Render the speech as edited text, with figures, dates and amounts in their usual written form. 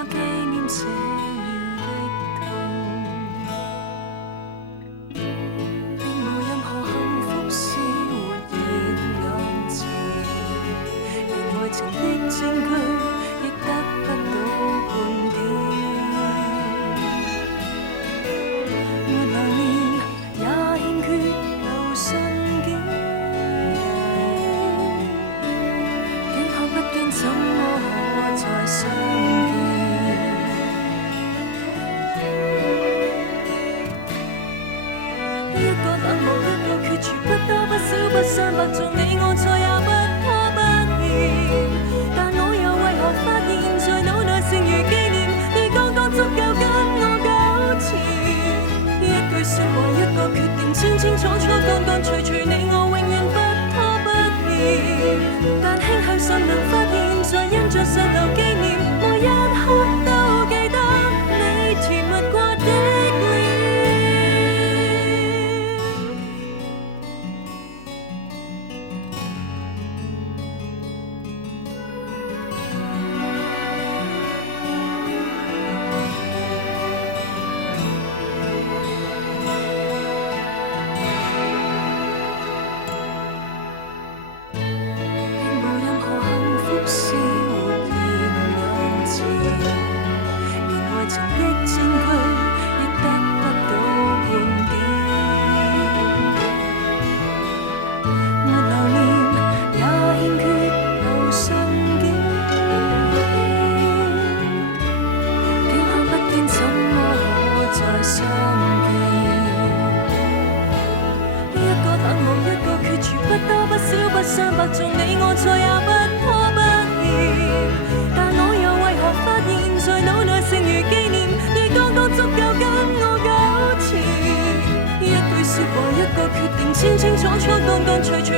我紀念寫了的痛，並無任何幸福是活現眼前，連愛情的證據亦得不到半點，沒留念也欠缺留信件，竟看不見怎麼可再相見。一個等我，一個決絕，不多不少不相伯仲，你我再也不拖不欠。但我又為何發現，在腦內剩餘紀念，你剛剛足夠跟我糾纏。一句説話，一個決定，清清楚楚，乾乾脆脆，你我永遠不拖不欠。但慶幸尚能發現，在印象上留紀念，每一刻都記得你甜蜜過的臉。並無任何幸福是活現眼前，連愛情的證據亦得不到半點，沒留念也欠缺留信件，竟看不見怎麼可再相見。一個等我，一個決絕，不多不少不相伯仲，你我再也不拖不欠。但我又為何發現，在腦內剩餘紀念，你剛剛足夠跟我糾纏。一句説話，一個決定，清清楚楚，乾乾脆脆。